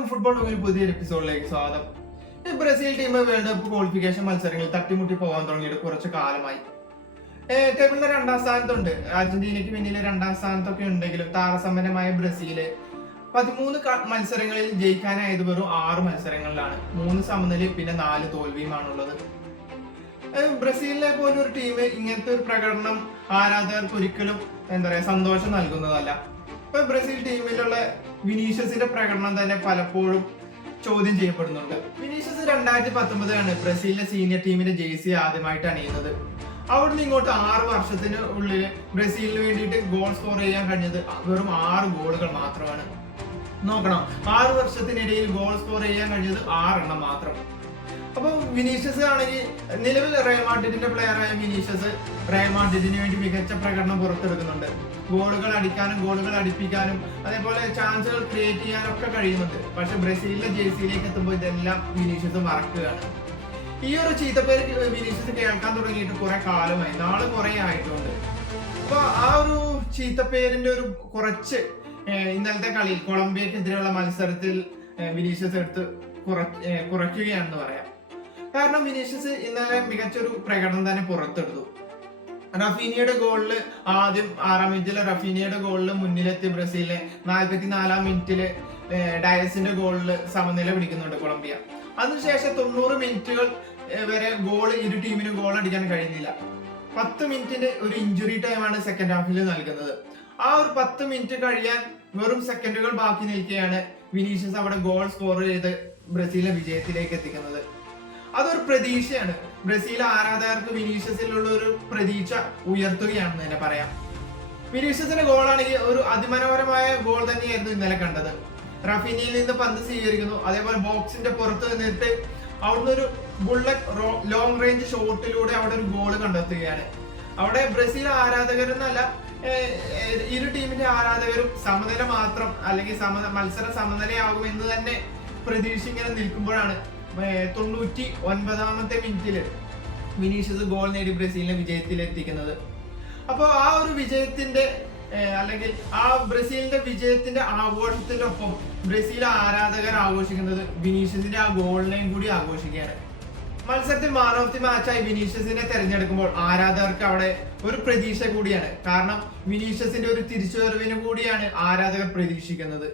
എല്ലാവർക്കും ഫുട്ബോൾ ടോക്കിൽ പുതിയൊരു എപ്പിസോഡിലേക്ക് സ്വാഗതം. Brazil team world cup qualification മത്സരങ്ങളിൽ തട്ടിമുട്ടി പോകാൻ തുടങ്ങിയിട്ട് കുറച്ച് കാലമായി. ടേബിളിലെ 2ാം സ്ഥാനത്തുണ്ട്. അർജന്റീനയ്ക്ക് പിന്നിൽ 2ാം സ്ഥാനത്തൊക്കെ ഉണ്ടെങ്കിലും താരസമ്പന്നമായ ബ്രസീല് 13 മത്സരങ്ങളിൽ ജയിക്കാനായത് വെറും 6 മത്സരങ്ങളിലാണ്. 3 സമനിലയും പിന്നെ 4 തോൽവിയുമാണുള്ളത്. ബ്രസീലിനെ പോലൊരു ടീം ഇങ്ങനത്തെ ഒരു പ്രകടനം ആരാധകർക്ക് ഒരിക്കലും സന്തോഷം നൽകുന്നതല്ല. ഇപ്പൊ ബ്രസീൽ ടീമിലുള്ള വിനീഷ്യസിന്റെ പ്രകടനം തന്നെ പലപ്പോഴും ചോദ്യം ചെയ്യപ്പെടുന്നുണ്ട്. വിനീഷ്യസ് 2019 ബ്രസീലിലെ സീനിയർ ടീമിന്റെ ജേഴ്സി ആദ്യമായിട്ട് അണിയുന്നത്. അവിടുന്ന് ഇങ്ങോട്ട് 6 വർഷത്തിന് ഉള്ളിൽ ബ്രസീലിന് വേണ്ടിയിട്ട് ഗോൾ സ്കോർ ചെയ്യാൻ കഴിഞ്ഞത് വെറും 6 ഗോളുകൾ മാത്രമാണ്. നോക്കണം, 6 വർഷത്തിനിടയിൽ ഗോൾ സ്കോർ ചെയ്യാൻ കഴിഞ്ഞത് 6 എണ്ണം മാത്രം. അപ്പൊ വിനീഷ്യസ് ആണെങ്കിൽ നിലവിൽ റയൽ മാഡ്രിഡിന്റെ പ്ലെയറായ വിനീഷ്യസ് റയൽ മാഡ്രിഡിന് വേണ്ടി മികച്ച പ്രകടനം പുറത്തെടുക്കുന്നുണ്ട്. ഗോളുകൾ അടിക്കാനും ഗോളുകൾ അടിപ്പിക്കാനും അതേപോലെ ചാൻസുകൾ ക്രിയേറ്റ് ചെയ്യാനും ഒക്കെ കഴിയുന്നുണ്ട്. പക്ഷെ ബ്രസീലിലെ ജേഴ്സിയിലേക്ക് എത്തുമ്പോൾ ഇതെല്ലാം വിനീഷ്യസ് മറക്കുകയാണ്. ഈ ഒരു ചീത്തപ്പേര് വിനീഷ്യസ് കേൾക്കാൻ തുടങ്ങിയിട്ട് കുറെ കാലമായി, നാള് കുറെ ആയിട്ടുണ്ട്. അപ്പൊ ആ ഒരു ചീത്തപ്പേരിന്റെ ഒരു കുറച്ച് ഇന്നലത്തെ കളിയിൽ കൊളംബിയക്കെതിരെയുള്ള മത്സരത്തിൽ വിനീഷ്യസ് എടുത്ത് കുറയ്ക്കുകയാണെന്ന് പറയാം. കാരണം വിനീഷ്യസ് ഇന്നലെ മികച്ചൊരു പ്രകടനം തന്നെ പുറത്തെടുത്തു. റഫീനിയുടെ ഗോളില് ആദ്യം 6ാം മിനിറ്റിലെ റഫീനിയുടെ ഗോളില് മുന്നിലെത്തി ബ്രസീലിനെ 44ാം മിനിറ്റില് ഡയസിന്റെ ഗോളില് സമനില പിടിക്കുന്നുണ്ട് കൊളംബിയ. അതിനുശേഷം 90 മിനിറ്റുകൾ വരെ ഇരു ടീമിനും ഗോൾ അടിക്കാൻ കഴിയുന്നില്ല. 10 മിനിറ്റിന്റെ ഒരു ഇഞ്ചുറി ടൈമാണ് സെക്കൻഡ് ഹാഫിൽ നൽകുന്നത്. ആ ഒരു 10 മിനിറ്റ് കഴിയാൻ വെറും സെക്കൻഡുകൾ ബാക്കി നിൽക്കുകയാണ് വിനീഷ്യസ് അവിടെ ഗോൾ സ്കോർ ചെയ്ത് ബ്രസീലിനെ വിജയത്തിലേക്ക് എത്തിക്കുന്നത്. അതൊരു പ്രതീക്ഷയാണ്. ബ്രസീൽ ആരാധകർക്ക് വിനീഷ്യസിലുള്ള ഒരു പ്രതീക്ഷ ഉയർത്തുകയാണെന്ന് തന്നെ പറയാം. വിനീഷ്യസിന്റെ ഗോളാണെങ്കിൽ ഒരു അതിമനോഹരമായ ഗോൾ തന്നെയായിരുന്നു ഇന്നലെ കണ്ടത്. റഫീനിയിൽ നിന്ന് പന്ത് സ്വീകരിക്കുന്നു, അതേപോലെ ബോക്സിന്റെ പുറത്ത് നിന്നിട്ട് അവിടുന്ന് ഒരു ബുള്ളറ്റ് ലോങ് റേഞ്ച് ഷോട്ടിലൂടെ അവിടെ ഒരു ഗോൾ കണ്ടെത്തുകയാണ്. അവിടെ ബ്രസീൽ ആരാധകരെന്നല്ല, ഇരു ടീമിന്റെ ആരാധകരും സമനില മാത്രം അല്ലെങ്കിൽ മത്സരം സമനിലയാകും എന്ന് തന്നെ പ്രതീക്ഷ ഇങ്ങനെ നിൽക്കുമ്പോഴാണ് 99ാമത്തെ മിനിറ്റില് വിനീഷ്യസ് ഗോൾ നേടി ബ്രസീലിനെ വിജയത്തിലെത്തിക്കുന്നത്. അപ്പോൾ ആ ഒരു വിജയത്തിന്റെ അല്ലെങ്കിൽ ആ ബ്രസീലിന്റെ വിജയത്തിന്റെ ആഘോഷത്തിന്റെ ഒപ്പം ബ്രസീൽ ആരാധകർ ആഘോഷിക്കുന്നത് വിനീഷ്യസിന്റെ ആ ഗോളിനെയും കൂടി ആഘോഷിക്കുകയാണ്. മത്സരത്തിൽ മാൻ ഓഫ് ദി മാച്ചായി വിനീഷ്യസിനെ തെരഞ്ഞെടുക്കുമ്പോൾ ആരാധകർക്ക് അവിടെ ഒരു പ്രതീക്ഷ കൂടിയാണ്. കാരണം വിനീഷ്യസിന്റെ ഒരു തിരിച്ചുവരവിന് കൂടിയാണ് ആരാധകർ പ്രതീക്ഷിക്കുന്നത്.